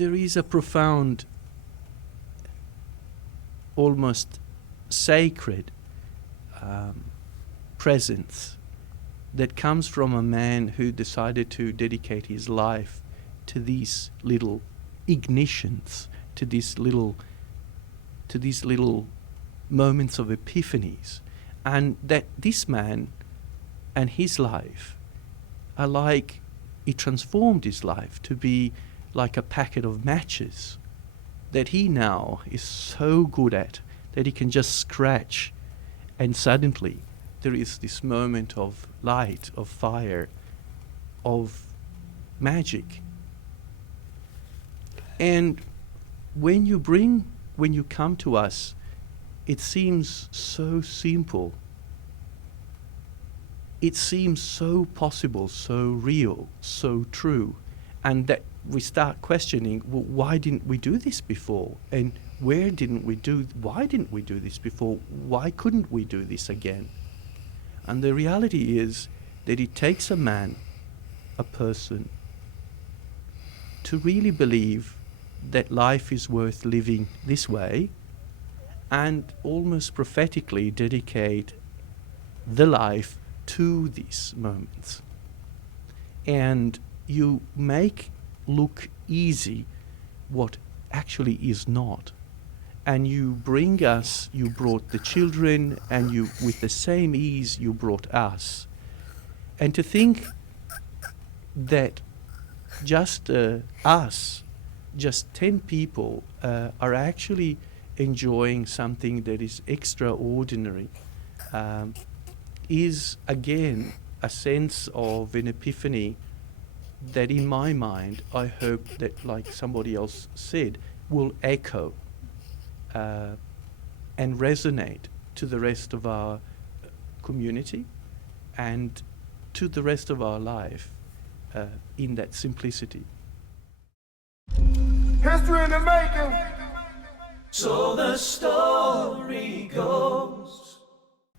there is a profound, almost sacred presence that comes from a man who decided to dedicate his life to these little ignitions, to these little moments of epiphanies, and that this man and his life are like, he transformed his life to be like a packet of matches that he now is so good at that he can just scratch, and suddenly there is this moment of light, of fire, of magic. And when you come to us, it seems so simple. It seems so possible, so real, so true. And that we start questioning, well, why didn't we do this before? And why didn't we do this before? Why couldn't we do this again? And the reality is that it takes a man, a person, to really believe that life is worth living this way, and almost prophetically dedicate the life to these moments. And you make look easy what actually is not. And you brought the children, and you, with the same ease, you brought us. And to think that just us, just 10 people, are actually enjoying something that is extraordinary, is again a sense of an epiphany that, in my mind, I hope that, like somebody else said, will echo and resonate to the rest of our community and to the rest of our life in that simplicity. History in the making. So the story goes.